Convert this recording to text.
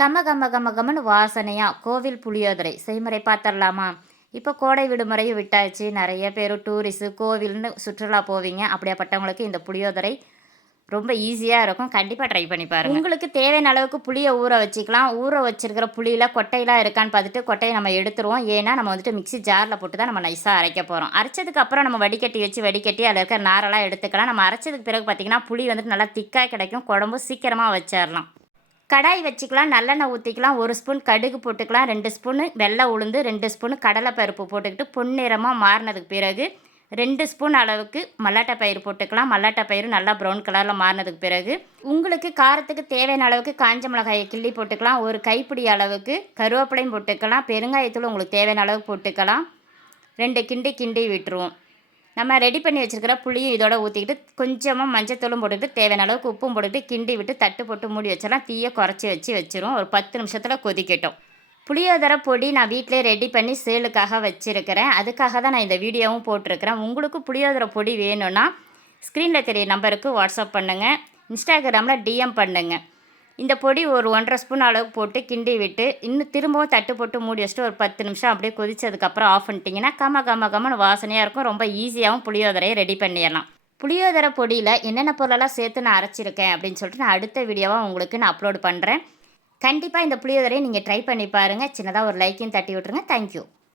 கம கம கம கமன்னு வாசனையாக கோவில் புளியோதரை செய்முறை பார்த்துடலாமா? இப்போ கோடை விடுமுறையும் விட்டாச்சு. நிறைய பேர் டூரிஸ்ட்டு கோவில்னு சுற்றுலா போவீங்க. அப்படியாப்பட்டவங்களுக்கு இந்த புளியோதரை ரொம்ப ஈஸியாக இருக்கும். கண்டிப்பாக ட்ரை பண்ணி பாருங்கள். உங்களுக்கு தேவையான அளவுக்கு புளியை ஊற வச்சுக்கலாம். ஊற வச்சிருக்கிற புளியில் கொட்டையெல்லாம் இருக்கான்னு பார்த்துட்டு கொட்டையை நம்ம எடுத்துருவோம். ஏன்னா நம்ம வந்துட்டு மிக்ஸி ஜாரில் போட்டு தான் நம்ம நைஸாக அரைக்க போகிறோம். அரைச்சதுக்கு அப்புறம் நம்ம வடிகட்டி அதில் இருக்க நாரெல்லாம் எடுத்துக்கலாம். நம்ம அரைச்சதுக்கு பிறகு பார்த்திங்கன்னா புளி வந்துட்டு நல்லா திக்காக கிடைக்கும். குழம்பு சீக்கிரமாக வச்சிடலாம். கடாய் வச்சுக்கலாம். நல்லெண்ணெய் ஊற்றிக்கலாம். 1 ஸ்பூன் கடுகு போட்டுக்கலாம். 2 ஸ்பூனு வெள்ளை உளுந்து, 2 ஸ்பூனு கடலைப்பருப்பு போட்டுக்கிட்டு பொன்னிறமாக மாறினதுக்கு பிறகு 2 ஸ்பூன் அளவுக்கு மல்லாட்டை பயிறு போட்டுக்கலாம். மல்லாட்டை பயிறு நல்லா ப்ரௌன் கலரில் மாறினதுக்கு பிறகு உங்களுக்கு காரத்துக்கு தேவையான அளவுக்கு காஞ்ச மிளகாயை கிள்ளி போட்டுக்கலாம். ஒரு கைப்பிடி அளவுக்கு கருவேப்பிலையும் போட்டுக்கலாம். பெருங்காயத்தூள் உங்களுக்கு தேவையான அளவுக்கு போட்டுக்கலாம். 2 கிண்டி விட்டுருவோம். நம்ம ரெடி பண்ணி வச்சுருக்கிற புளியும் இதோட ஊற்றிக்கிட்டு கொஞ்சமாக மஞ்சத்தூளும் போட்டுக்கிட்டு தேவையான அளவுக்கு உப்பும் போட்டுக்கிட்டு கிண்டி விட்டு தட்டு போட்டு மூடி வச்சிடலாம். தீயை குறைச்சி வச்சுருவோம். ஒரு 10 நிமிஷத்தில் கொதிக்கட்டும். புளியோதரை பொடி நான் வீட்டிலே ரெடி பண்ணி சேலுக்காக வச்சுருக்கிறேன். அதுக்காக தான் நான் இந்த வீடியோவும் போட்டிருக்கிறேன். உங்களுக்கு புளியோதரை பொடி வேணும்னா ஸ்க்ரீனில் தெரிய நம்பருக்கு வாட்ஸ்அப் பண்ணுங்கள். இன்ஸ்டாகிராமில் டிஎம் பண்ணுங்கள். இந்த பொடி ஒரு 1½ ஸ்பூன் அளவுக்கு போட்டு கிண்டி விட்டு இன்னும் திரும்பவும் தட்டு போட்டு மூடி வச்சுட்டு ஒரு 10 நிமிஷம் அப்படியே கொதிச்சதுக்கப்புறம் ஆஃப் பண்ணிட்டீங்கன்னா கம வாசனையாக இருக்கும். ரொம்ப ஈஸியாகவும் புளியோதரையை ரெடி பண்ணிடலாம். புளியோதரை பொடியில் என்னென்ன பொருளெல்லாம் சேர்த்து நான் அரைச்சிருக்கேன் அப்படின்னு சொல்லிட்டு நான் அடுத்த வீடியோவாக உங்களுக்கு நான் அப்லோட் பண்ணுறேன். கண்டிப்பாக இந்த புளியோதரையை நீங்கள் ட்ரை பண்ணி பாருங்கள். சின்னதாக ஒரு லைக்கையும் தட்டி விட்டுருங்க. தேங்க்யூ.